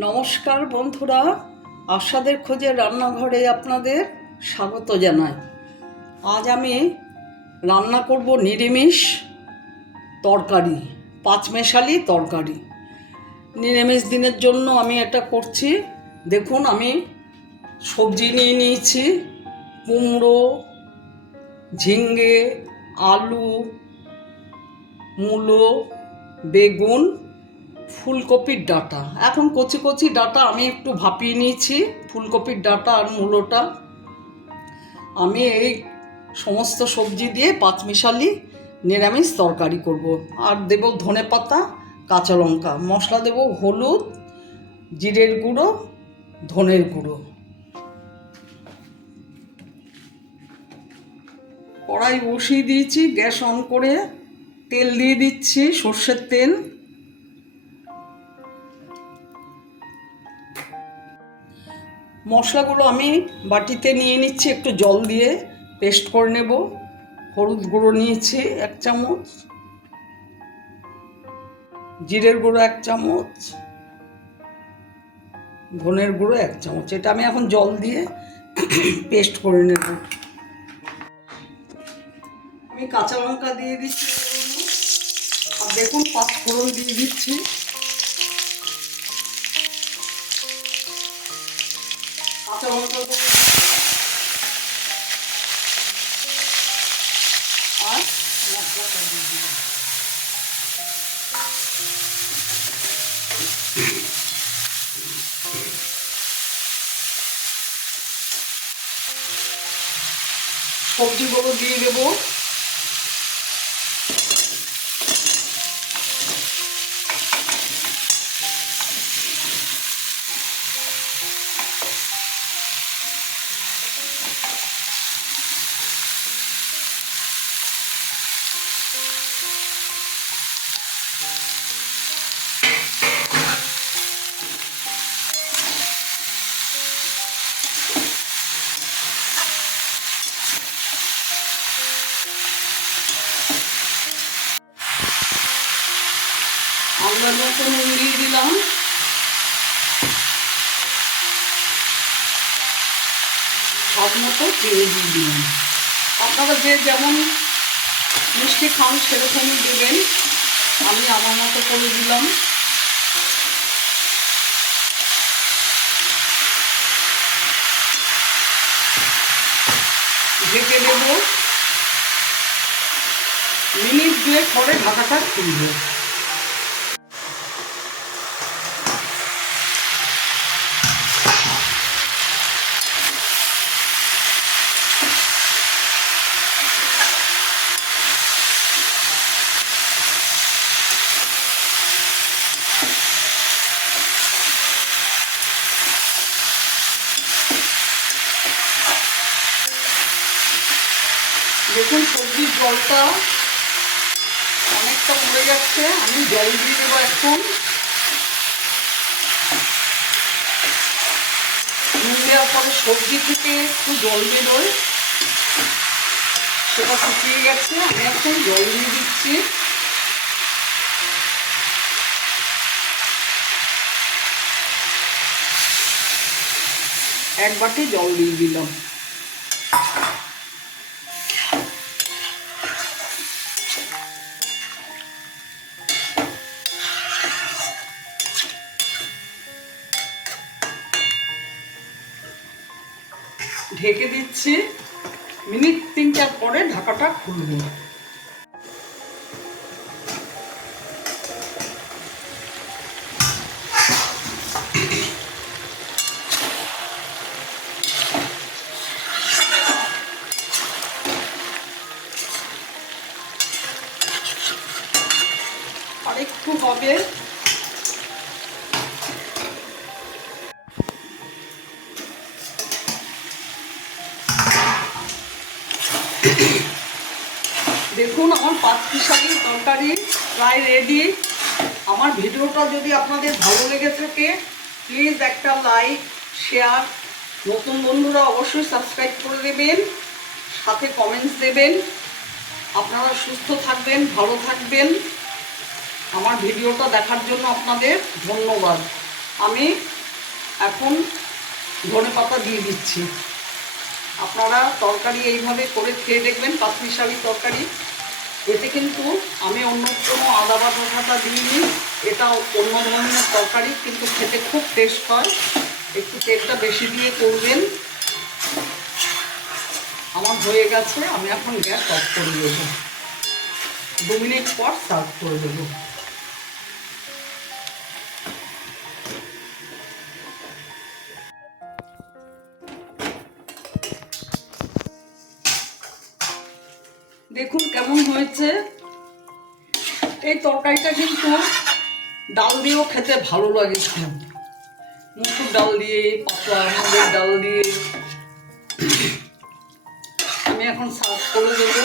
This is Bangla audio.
নমস্কার বন্ধুরা, আশাদের খোঁজে রান্নাঘরে আপনাদের স্বাগত জানাই। আজ আমি রান্না করব নিরামিষ তরকারি পাঁচমেশালি তরকারি। নিরামিষ দিনের জন্য আমি এটা করছি। দেখুন, আমি সবজি নিয়ে নিয়েছি, কুমড়ো, ঝিঙ্গে, আলু, মূলো, বেগুন ফুলকপির ডাঁটা। এখন কচি কচি ডাঁটা আমি একটু ভাপিয়ে নিয়েছি, ফুলকপির ডাঁটা আর মূলোটা। আমি এই সমস্ত সবজি দিয়ে পাঁচমিশালি নিরামিষ তরকারি করব। আর দেব ধনে পাতা, কাঁচা লঙ্কা। মশলা দেব হলুদ, জিরের গুঁড়ো, ধনের গুঁড়ো। কড়াই বসিয়ে দিয়েছি, গ্যাস অন করে তেল দিয়ে দিচ্ছি, সর্ষের তেল। মশলাগুলো আমি বাটিতে নিয়ে নিচ্ছি, একটু জল দিয়ে পেস্ট করে নেব। হলুদ গুঁড়ো নিয়েছি এক চামচ। জিরের গুঁড়ো এক চামচ। ধনের গুঁড়ো এক চামচ। এটা আমি এখন জল দিয়ে পেস্ট করে নেব। আমি কাঁচা লঙ্কা দিয়ে দিচ্ছি আর দেখুন পাঁচ ফোড়ন দিয়ে দিচ্ছি। সবজিগুলো দিয়ে দেবো। আমরা মতো নুন দিলাম। সব মতো চিনি দিয়ে দিলাম। আপনারা যে যেমন মিষ্টি খান, সেরকমই দেবেন। আমি আমার মতো করে দিলাম। ঢেকে দেব। মিনিট দুয়েক পরে ঢাকাটা খুলবো। দেখুন, সবজির জলটা অনেকটা মরে যাচ্ছে। আমি জল দিয়ে দেবো এখন। নুন দেওয়ার পরে সবজি থেকে একটু জল বেরোয়। সেটা শুকিয়ে গেছে। আমি এখন জল দিয়ে দিচ্ছি। এক বাটি জল দিয়ে দিলাম। ঢেকে দিচ্ছি। মিনিট তিন চার পরে ঢাকাটা খুলবো। আর একটু হবে। পাঁচটি শাড়ির তরকারি, প্রায় রেডি আমার ভিডিওটা যদি আপনাদের ভালো লেগে থাকে প্লিজ একটা লাইক শেয়ার নতুন বন্ধুরা অবশ্যই সাবস্ক্রাইব করে দেবেন, সাথে কমেন্টস দেবেন। আপনারা সুস্থ থাকবেন, ভালো থাকবেন। আমার ভিডিওটা দেখার জন্য আপনাদের ধন্যবাদ। আমি এখন ধনে পাতা দিয়ে দিচ্ছি। আপনারা তরকারি এইভাবে করে খেয়ে দেখবেন পাতলি শাড়ির তরকারি। এতে কিন্তু আমি অন্য কোনো আদা বাটা ফাটা দিইনি এটা অন্য ধরনের তরকারি, কিন্তু খেতে খুব টেস্ট হয়। একটু তেলটা বেশি দিয়ে করবেন। আমার হয়ে গেছে, আমি এখন গ্যাস অফ করে দেবো। দু মিনিট পর সার্ভ করে দেবো। দেখুন কেমন হয়েছে। এই তরকারিটা কিন্তু ডাল দিয়েও খেতে ভালো লাগে মুসুর ডাল দিয়ে পাতলা মুগের ডাল দিয়ে। আমি এখন সার্ভ করে দেবো।